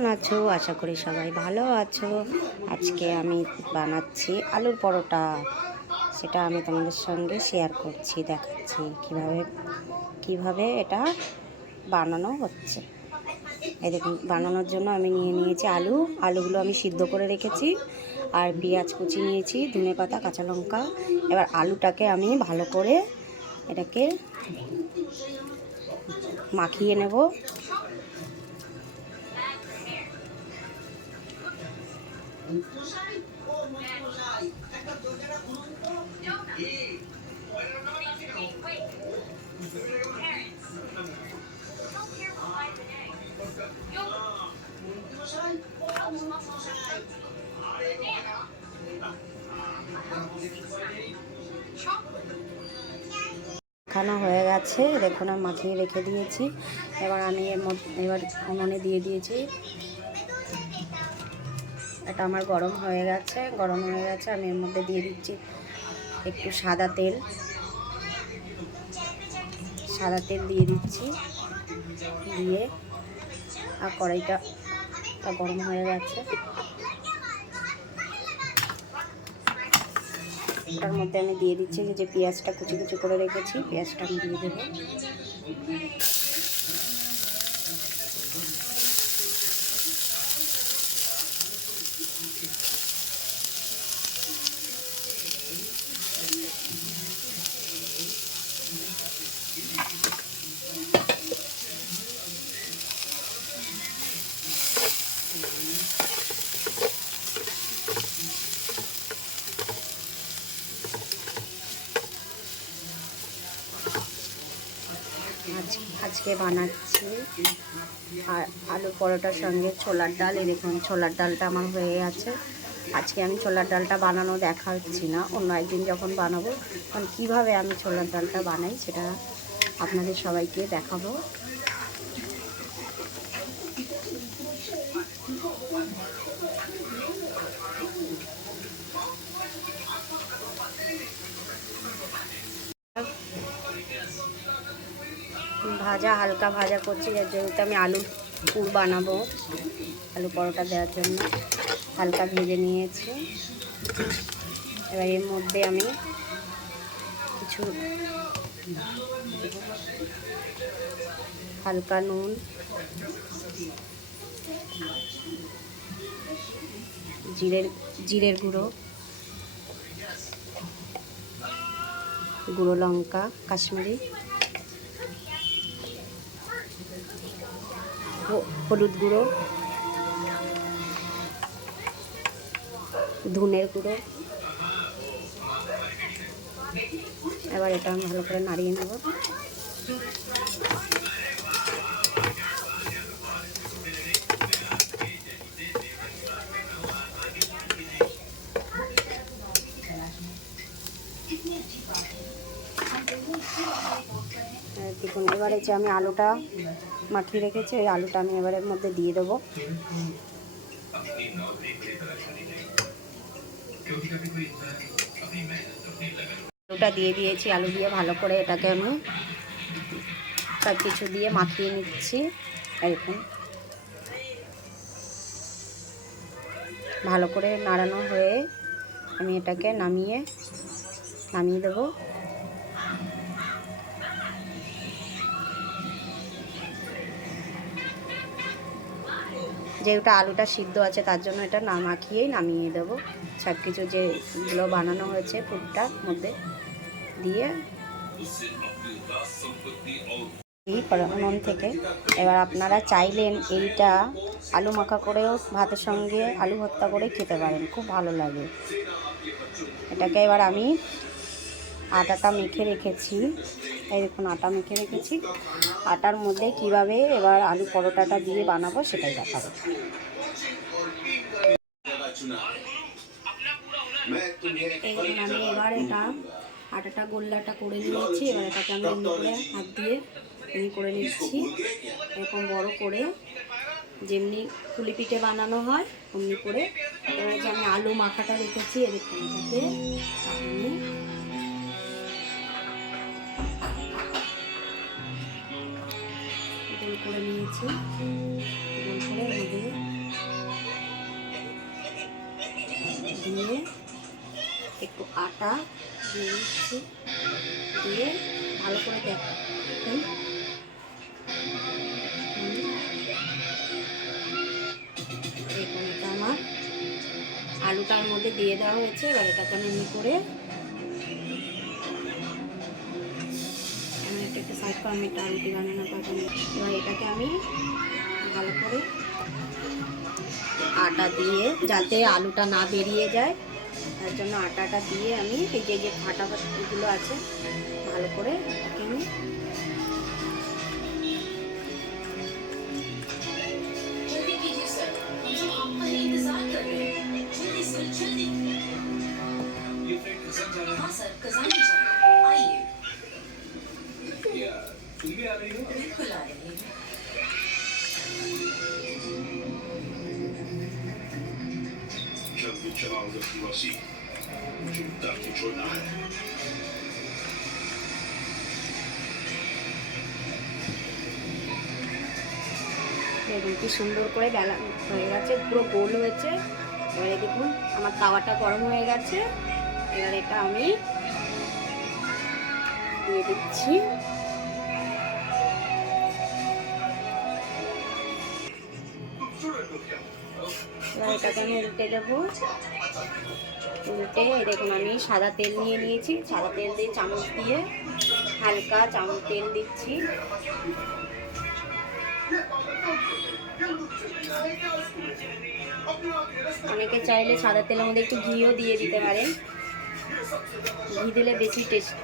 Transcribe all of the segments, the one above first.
কেমন আছো? আশা করি সবাই ভালো আছো। আজকে আমি বানাচ্ছি আলুর পরোটা। সেটা আমি তোমাদের সঙ্গে শেয়ার করছি, দেখাচ্ছি কিভাবে এটা বানানো হচ্ছে। এই দেখুন, বানানোর জন্য আমি নিয়েছি আলুগুলো আমি সিদ্ধ করে রেখেছি, আর পেঁয়াজ কুচি নিয়েছি, ধনেপাতা, কাঁচা লঙ্কা। এবার আলুটাকে আমি ভালো করে এটাকে মাখিয়ে নেব। মাখানো হয়ে গেছে, দেখুন আমি মাখিয়ে রেখে দিয়েছি। এবার আমি এবার উনুনে দিয়ে দিয়েছি। এটা আমার গরম হয়ে গেছে। আমি এর মধ্যে দিয়ে দিচ্ছি একটু সাদা তেল দিয়ে দিচ্ছি। দিয়ে আর কড়াইটা গরম হয়ে গেছে। ওটার মধ্যে আমি দিয়ে দিচ্ছি যে পেঁয়াজটা কুচি কুচি করে রেখেছি, পেঁয়াজটা আমি দিয়ে দেবো। আজকে বানাচ্ছি আর আলু পরোটার সঙ্গে ছোলার ডাল। এই দেখুন, ছোলার ডালটা আমার হয়ে আছে। আজকে আমি ছোলার ডালটা বানানো দেখাচ্ছি না, অন্য একদিন যখন বানাবো তখন কীভাবে আমি ছোলার ডালটা বানাই সেটা আপনাদের সবাইকে দেখাবো। হালকা ভাজা করছি, যেহেতু আমি আলু পুর বানাবো, আলু পরোটা দেওয়ার জন্য হালকা ভেজে নিয়েছি। এবার এর মধ্যে আমি কিছু হালকা নুন, জিরের গুঁড়ো লঙ্কা, কাশ্মীরি হলুদ গুঁড়ো, ধনের গুঁড়ো। এবার এটা আমি ভালো করে নাড়িয়ে নেব। দেখুন, এবারে যে আমি আলুটা মাখিয়ে রেখেছি, ওই আলুটা আমি এবারের মধ্যে দিয়ে দেবো। আলুটা দিয়ে দিয়েছি, আলু দিয়ে ভালো করে এটাকে আমি সব কিছু দিয়ে মাখিয়ে নিচ্ছি। এরকম ভালো করে নাড়ানো হয়ে আমি এটাকে নামিয়ে দেবো। যেহেতু আলুটা সিদ্ধ আছে তার জন্য এটা না মাখিয়েই নামিয়ে দেবো। সব কিছু যেগুলো বানানো হয়েছে পুরটার মধ্যে দিয়ে উনুন থেকে। এবার আপনারা চাইলেন এইটা আলু মাখা করেও ভাতের সঙ্গে আলু ভর্তা করে খেতে পারেন, খুব ভালো লাগে। এটাকে এবার আমি আটাটা মেখে রেখেছি। এই দেখুন, আটা মেখে রেখেছি। আটার মধ্যে কিভাবে এবার আলু পরোটাটা দিয়ে বানাবো সেটাই দেখাবো। আমি এবার এটা আটাটা গোল্লাটা করে নিয়েছি। এবার এটাকে আমি এমনি করে হাত দিয়ে এমনি করে নিচ্ছি, এরকম বড় করে, যেমনি পুলি পিঠে বানানো হয় অমনি করে। এবার যে আমি আলু মাখাটা রেখেছি এরকম এটাকে আমি গোল করে নিয়েছি। গোল করে দিয়ে একটু আটা দিয়ে দিচ্ছি, দিয়ে ভালো করে দেখুন। দেখুন এটা আমার আলুটার মধ্যে দিয়ে দেওয়া হয়েছে। এবার এটাকে আমি করে একটু সাইড করে আমি একটা রুটি বানানো পারবো। এবার এটাকে আমি ভালো করে আটা দিয়ে, যাতে আলুটা না বেরিয়ে যায় তার জন্য আটাটা দিয়ে আমি এই যে ফাটাগুলো আছে ভালো করে এটাকে আমি चलाओगे वसी चिंता की छोड़ना है। দেখুন কি সুন্দর করে বেলা হয়ে গেছে, পুরো গোল হয়েছে। এবারে দেখুন আমার তাওয়াটা গরম হয়ে গেছে। এবার এটা আমি দিয়ে দিচ্ছি। এবার এটাকে আমি উল্টে দেবো। উল্টে দেখুন আমি সাদা তেল নিয়ে নিয়েছি, সাদা তেল দিয়ে চামচ দিয়ে হালকা চামচ তেল দিচ্ছি। অনেকে চাইলে সাদা তেলের মধ্যে একটু ঘিও দিয়ে দিতে পারেন, ঘি দিলে বেশি টেস্ট।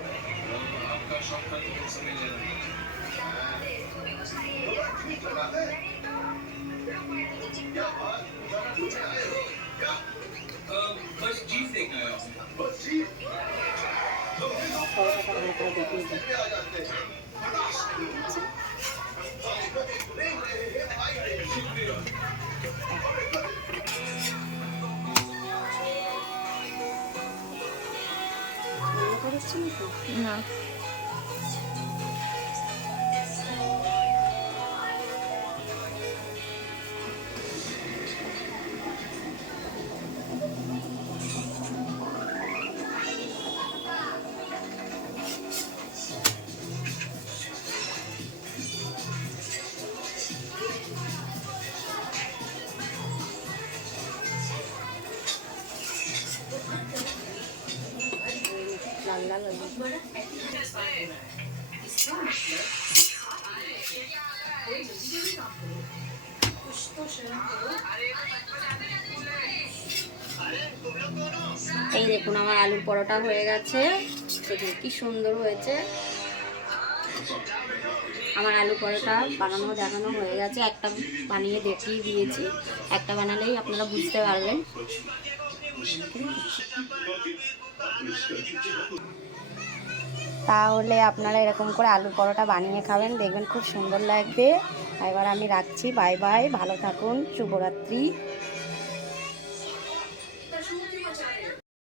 না এই দেখুন আমার আলুর পরোটা হয়ে গেছে। দেখুন কি সুন্দর হয়েছে। আমার আলু পরোটা বানানো দেখানো হয়ে গেছে। একটা বানিয়ে দেখিয়ে দিয়েছি, একটা বানালেই আপনারা বুঝতে পারবেন। তাহলে আপনারা এরকম করে আলু পরোটা বানিয়ে খাবেন, দেখবেন খুব সুন্দর লাগবে। এবার আমি রাখছি, বাই বাই, ভালো থাকুন, শুভরাত্রি।